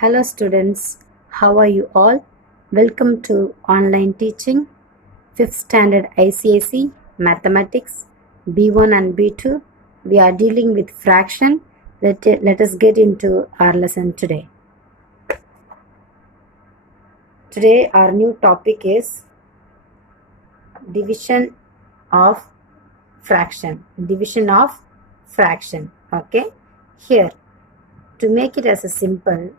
Hello students, how are you all? Welcome to online teaching, 5th standard ICSE, Mathematics, B1 and B2. We are dealing with fraction. Let us get into our lesson today. Today our new topic is division of fraction. Division of fraction. Okay. Here, to make it as a simple,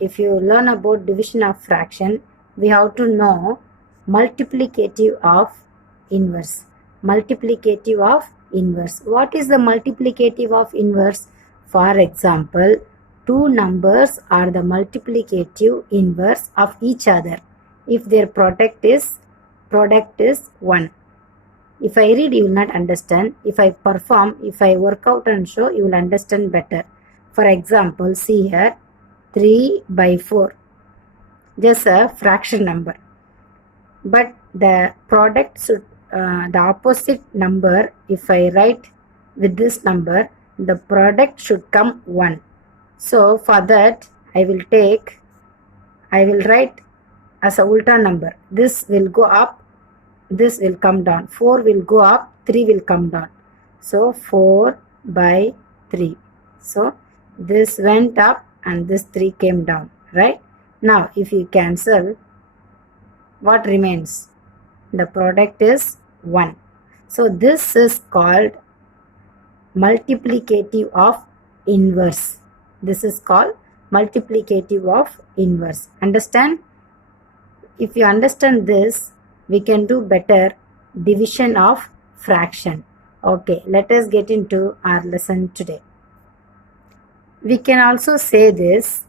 if you learn about division of fraction, we have to know multiplicative of inverse. Multiplicative of inverse. What is the multiplicative of inverse? For example, two numbers are the multiplicative inverse of each other if their product is 1. If I read, you will not understand. If I perform, if I work out and show, you will understand better. For example, see here, 3/4, just a fraction number, but the product should the opposite number, if I write with this number, the product should come 1. So for that I will write as a ulta number. This will go up, this will come down. 4 will go up, 3 will come down. So 4/3. So this went up and this 3 came down, right? Now if you cancel, what remains? The product is 1. So this is called multiplicative of inverse. This is called multiplicative of inverse. Understand? If you understand this, we can do better division of fraction. Okay, let us get into our lesson today. We can also say this,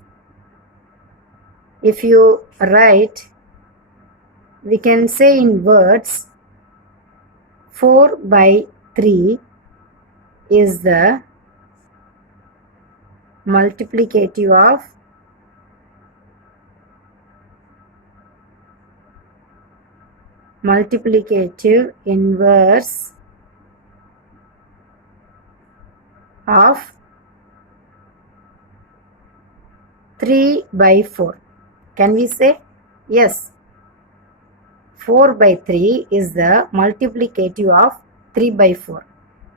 if you write, we can say in words, 4/3 is the multiplicative inverse of 3/4. Can we say? Yes. 4/3 is the multiplicative of 3/4.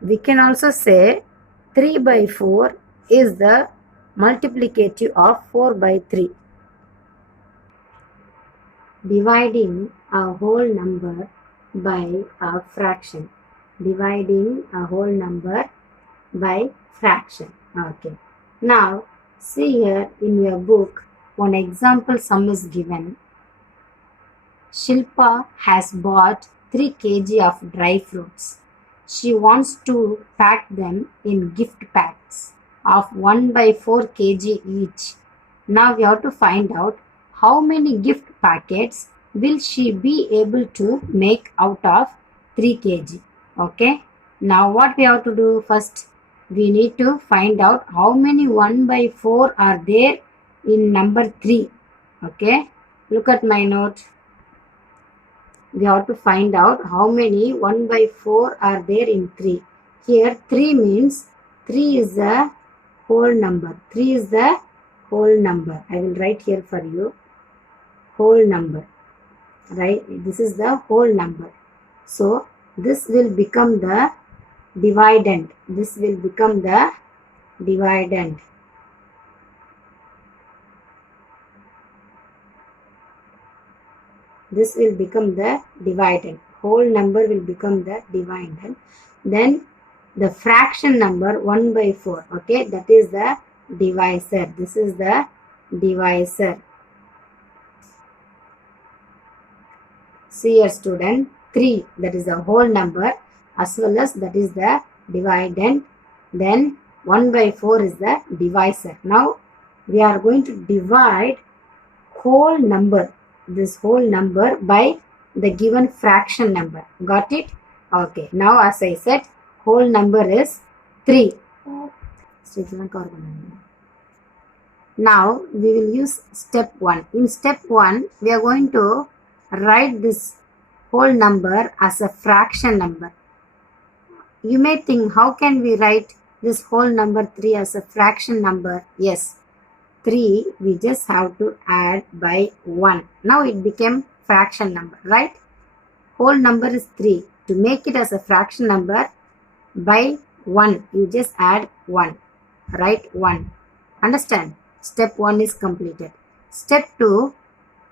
We can also say 3/4 is the multiplicative of 4/3. Dividing a whole number by a fraction. Dividing a whole number by fraction. Okay. Now, see here in your book, one example sum is given. Shilpa has bought 3 kg of dry fruits. She wants to pack them in gift packs of 1/4 kg each. Now we have to find out how many gift packets will she be able to make out of 3 kg. Okay. Now what we have to do first? We need to find out how many 1/4 are there in number 3. Okay. Look at my note. We have to find out how many 1/4 are there in 3. Here 3 means 3 is the whole number. 3 is the whole number. I will write here for you. Whole number. Right? This is the whole number. So this will become the dividend. This will become the dividend. This will become the dividend. Whole number will become the dividend. Then the fraction number 1/4. Okay, that is the divisor. This is the divisor. See here student, 3, that is the whole number, as well as that is the dividend. Then 1/4 is the divisor. Now we are going to divide whole number, this whole number, by the given fraction number. Got it? Okay. Now as I said, whole number is 3. Now we will use step 1. In step 1, we are going to write this whole number as a fraction number. You may think, how can we write this whole number 3 as a fraction number? Yes. 3, we just have to add by 1. Now it became fraction number, right? Whole number is 3. To make it as a fraction number, by 1, you just add 1. Write 1. Understand? Step 1 is completed. Step 2,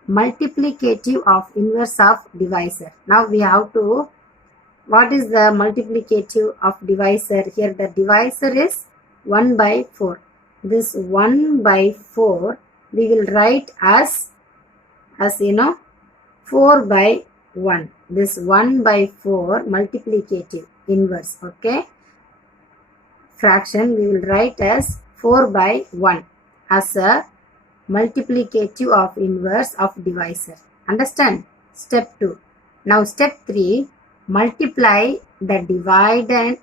multiplicative of inverse of divisor. Now we have to, what is the multiplicative of divisor? Here the divisor is 1 by 4. This 1 by 4 we will write as 4 by 1. This 1 by 4 multiplicative inverse, okay? Fraction we will write as 4 by 1 as a multiplicative of inverse of divisor. Understand? Step 2. Now step 3, multiply the dividend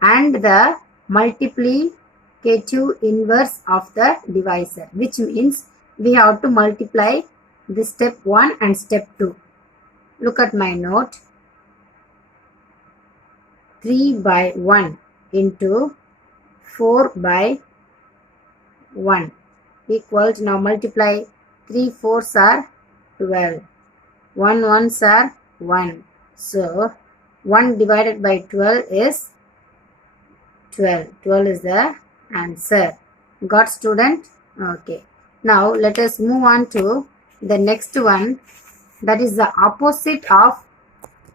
and the multiplicative inverse of the divisor, which means we have to multiply this step 1 and step 2. Look at my note. 3 by 1 into 4 by 1 equals, now multiply 3 4s are 12, 1 1s are 1. So 1 divided by 12 is 12. 12 is the answer. Got, student? Okay. Now let us move on to the next one, that is the opposite of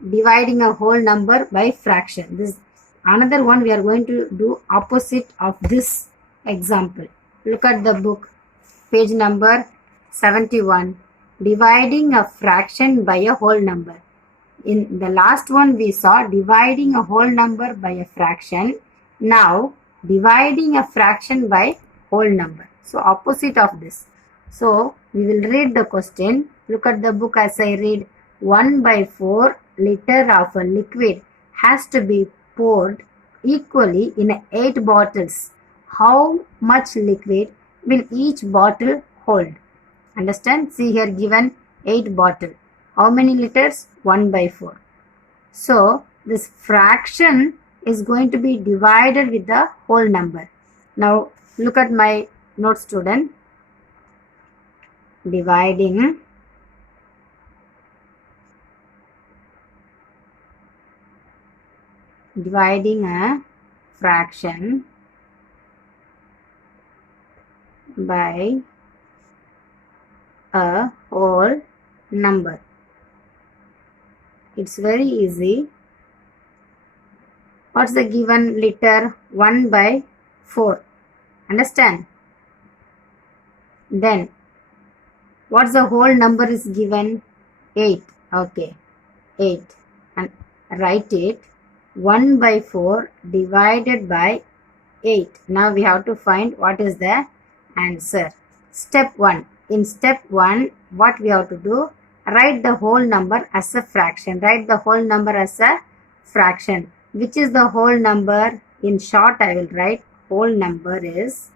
dividing a whole number by fraction. This another one we are going to do opposite of this example. Look at the book, page number 71. Dividing a fraction by a whole number. In the last one we saw dividing a whole number by a fraction. Now dividing a fraction by whole number. So opposite of this. So we will read the question. Look at the book as I read. 1 by 4 liter of a liquid has to be poured equally in 8 bottles. How much liquid will each bottle hold? Understand? See here given 8 bottle. How many liters? 1 by 4. So this fraction is going to be divided with the whole number. Now look at my note, student. Dividing a fraction by a whole number. It's very easy. What's the given liter? 1 by 4. Understand? Then what's the whole number is given? 8. Okay. 8. And write it. 1 by 4 divided by 8. Now we have to find what is the answer. Step 1. In step 1, what we have to do? Write the whole number as a fraction. Write the whole number as a fraction. Which is the whole number? In short, I will write whole number is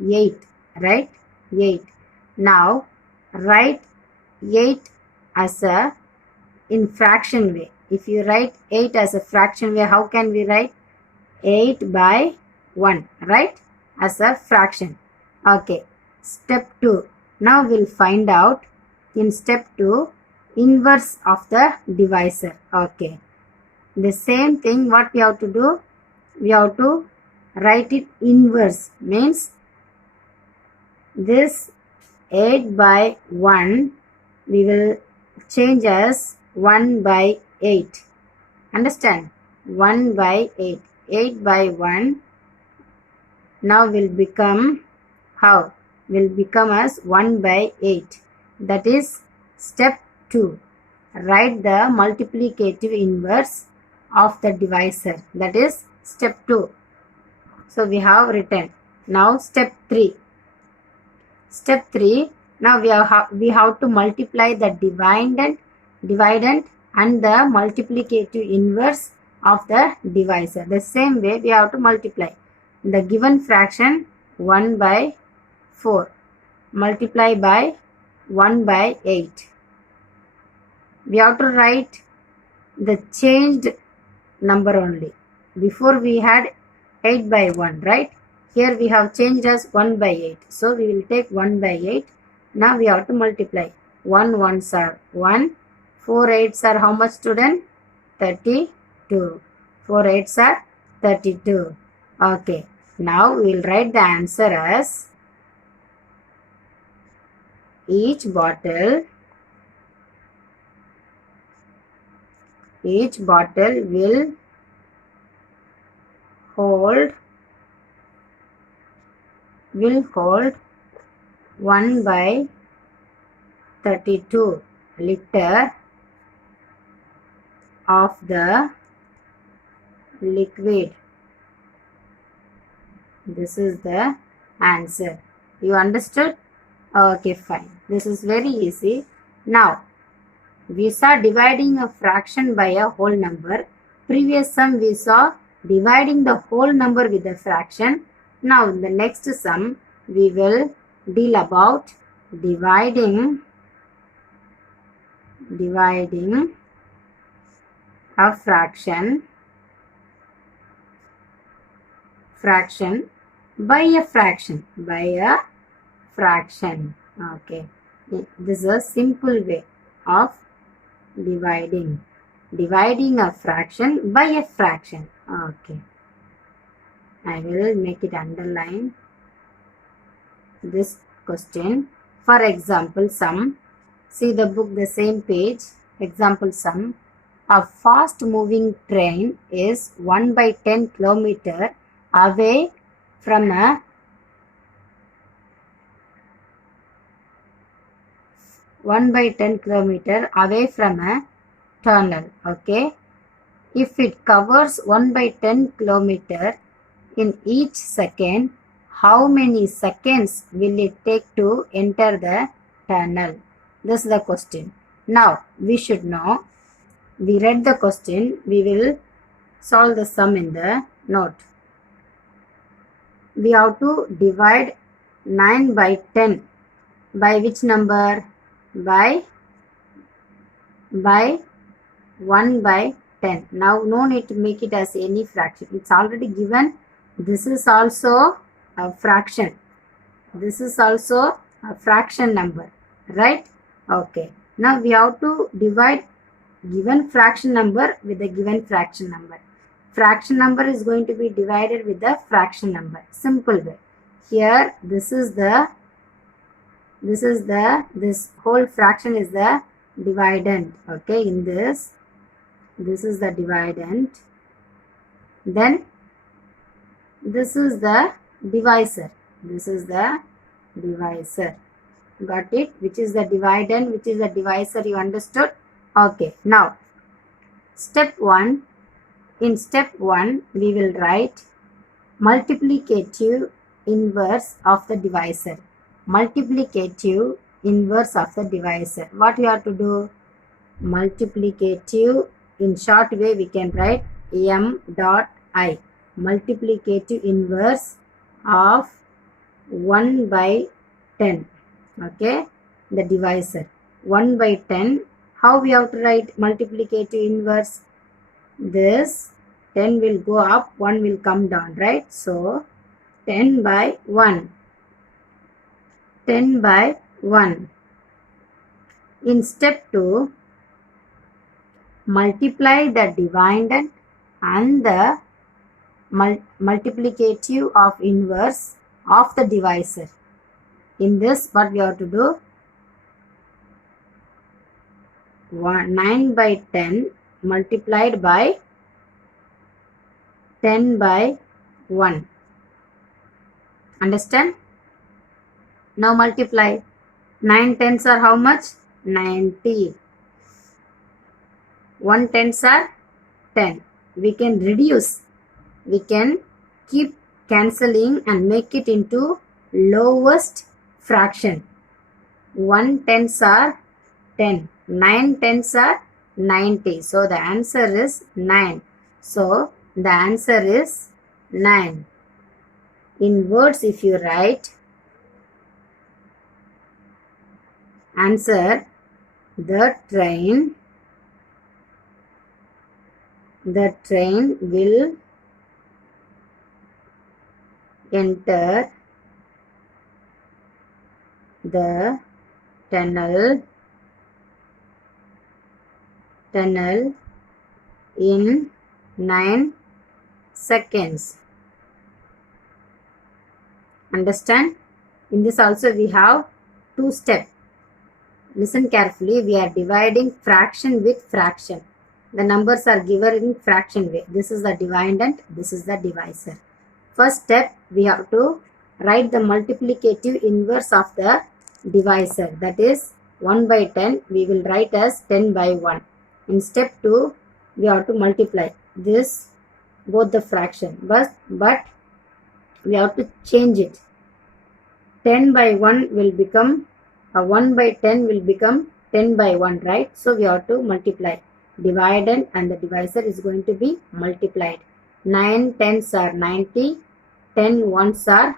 8. Right? 8. Now write 8 as a in fraction way. If you write 8 as a fraction way, how can we write? 8 by 1, right? As a fraction. Okay. Step 2. Now we'll find out in step 2 inverse of the divisor. Okay. The same thing what we have to do? We have to write it inverse. Means this 8 by 1 we will change as 1 by 8. Understand? 1 by 8. 8 by 1 now will become how? Will become as 1 by 8. That is step 2. Write the multiplicative inverse of the divisor. That is step 2. So we have written. Now step 3. Step 3. Now we have to multiply the dividend and the multiplicative inverse of the divisor. The same way we have to multiply. The given fraction 1 by 4 multiply by 1 by 8. We have to write the changed number only. Before we had 8 by 1, right? Here we have changed as 1 by 8. So we will take 1 by 8. Now we have to multiply. 1 ones are 1. 4 eights are how much, student? 32. 4 eights are 32. Okay. Now we will write the answer as each bottle will hold 1 by 32 liter of the liquid. This is the answer. You understood? Okay, fine. This is very easy. Now, we saw dividing a fraction by a whole number. Previous sum we saw dividing the whole number with a fraction. Now, in the next sum, we will deal about dividing a fraction by a fraction. Okay, this is a simple way of dividing a fraction by a fraction. Okay, I will make it underline this question. For example, sum. See the book, the same page. Example sum. A fast moving train is 1 by 10 kilometer away from a 1 by 10 kilometer away from a tunnel. Okay. If it covers 1 by 10 kilometer in each second, how many seconds will it take to enter the tunnel? This is the question. Now, we should know. We read the question. We will solve the sum in the note. We have to divide 9 by 10. By which number? By 1 by 10. Now, no need to make it as any fraction. It's already given. This is also a fraction. This is also a fraction number. Right? Okay. Now, we have to divide given fraction number with the given fraction number. Fraction number is going to be divided with the fraction number. Simple way. Here, this whole fraction is the dividend. Okay, in this is the dividend. Then, this is the divisor. This is the divisor. Got it? Which is the dividend, which is the divisor, you understood? Okay, now, step 1. In step 1, we will write multiplicative inverse of the divisor. Multiplicative inverse of the divisor. What you have to do? Multiplicative, in short way we can write m dot I. Multiplicative inverse of 1 by 10. Okay, the divisor. 1 by 10. How we have to write multiplicative inverse? This 10 will go up, 1 will come down, right? So, 10 by 1. 10 by 1. In step 2, multiply the dividend and the multiplicative of inverse of the divisor. In this, what we have to do? 9 by 10 multiplied by 10 by 1. Understand? Now multiply. 9 tens are how much? 90. 1 tens are 10. We can reduce. We can keep cancelling and make it into lowest fraction. 1 tens are 10. 9 tens are 90. So the answer is 9. So the answer is 9. In words, if you write answer, the train The train will enter the tunnel in 9 seconds. Understand? In this also we have two steps. Listen carefully. We are dividing fraction with fraction. The numbers are given in fraction way. This is the dividend, this is the divisor. First step, we have to write the multiplicative inverse of the divisor. That is 1 by 10. We will write as 10 by 1. In step 2, we have to multiply this both the fraction. But we have to change it. 10 by 1 will become 1 by 10 will become 10 by 1, right? So we have to multiply. Dividend and the divisor is going to be multiplied. 9 tens are 90, 10 ones are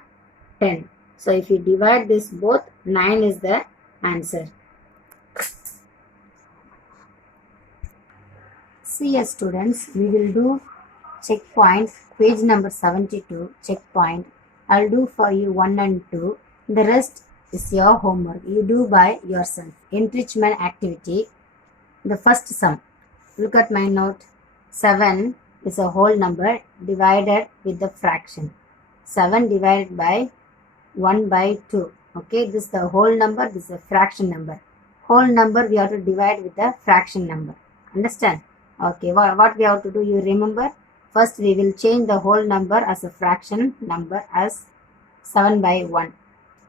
10. So if you divide this both, 9 is the answer. See, as students, we will do checkpoint, page number 72, checkpoint. I'll do for you 1 and 2. The rest is your homework. You do by yourself. Enrichment activity. The first sum. Look at my note. 7 is a whole number divided with the fraction. 7 divided by 1 by 2. Okay, this is the whole number, this is a fraction number. Whole number we have to divide with the fraction number. Understand? Okay, what we have to do, you remember? First we will change the whole number as a fraction number as 7 by 1.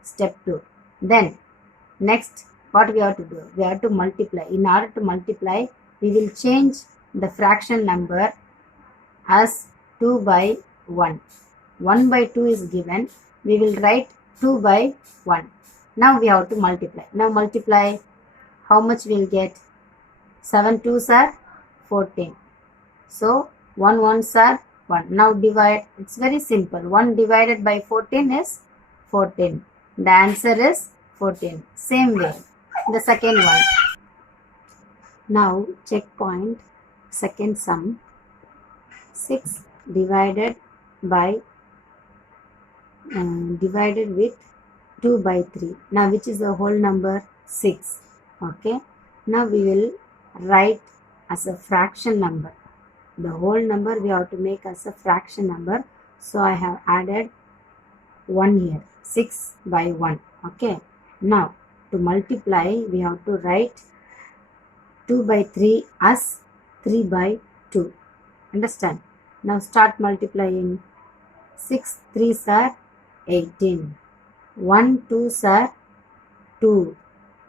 Step 2. Then next what we have to do? We have to multiply. In order to multiply, we will change the fraction number as 2 by 1. 1 by 2 is given. We will write 2 by 1. Now we have to multiply. Now multiply. How much we will get? 7 2s are 14. So 1 1s are 1. Now divide. It's very simple. 1 divided by 14 is 14. The answer is 14. Same way. The second one. Now checkpoint, second sum. 6 divided by divided with 2 by 3. Now which is the whole number? 6. Okay. Now we will write as a fraction number. The whole number we have to make as a fraction number. So I have added 1 here. 6 by 1. Okay. Now to multiply, we have to write 2 by 3 as 3 by 2. Understand? Now start multiplying. 6 3s are 18. 1 2s are 2.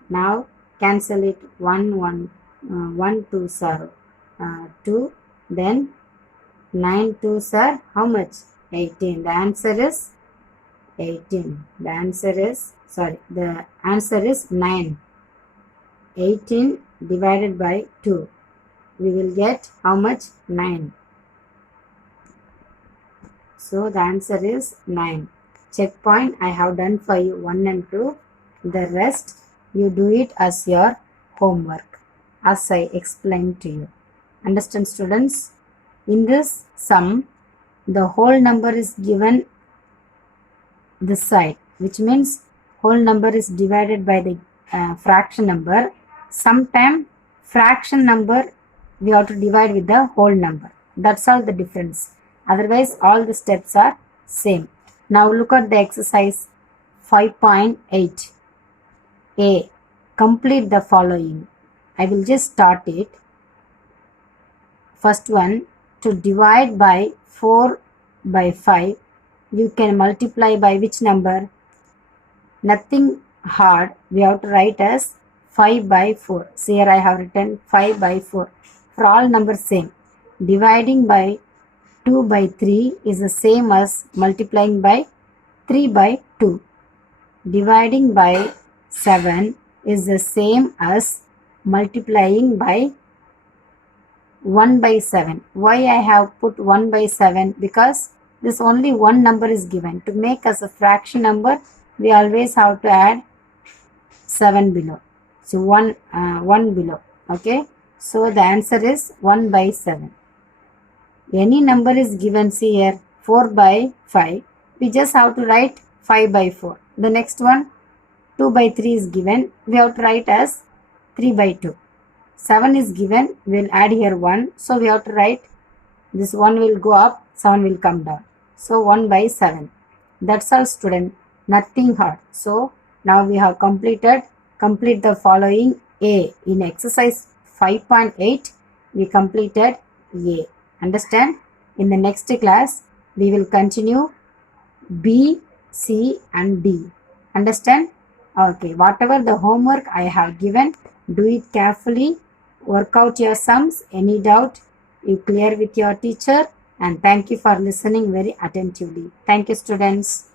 Now cancel it. 1 2s are 2. Then 9 2s are how much? 18. The answer is 18. The answer is 9. 18 divided by 2. We will get how much? 9. So the answer is 9. Checkpoint I have done for you 1 and 2. The rest you do it as your homework as I explained to you. Understand, students? In this sum, the whole number is given this side, which means whole number is divided by the fraction number. Sometime fraction number we have to divide with the whole number. That's all the difference. Otherwise all the steps are same. Now look at the exercise 5.8. A. Complete the following. I will just start it. First one, to divide by 4 by 5, you can multiply by which number? Nothing hard. We have to write as 5 by 4. So here I have written 5 by 4. For all numbers same. Dividing by 2 by 3 is the same as multiplying by 3 by 2. Dividing by 7 is the same as multiplying by 1 by 7. Why I have put 1 by 7? Because this only one number is given. To make as a fraction number, we always have to add 7 below. So 1 below. Okay. So the answer is 1 by 7. Any number is given, see here, 4 by 5. We just have to write 5 by 4. The next one, 2 by 3 is given. We have to write as 3 by 2. 7 is given. We will add here 1. So we have to write this 1 will go up, 7 will come down. So 1 by 7. That's all, student. Nothing hard. So now we have complete the following A. In exercise 5.8, we completed A. Understand? In the next class, we will continue B, C and D. Understand? Okay, whatever the homework I have given, do it carefully. Work out your sums. Any doubt, you clear with your teacher. And thank you for listening very attentively. Thank you, students.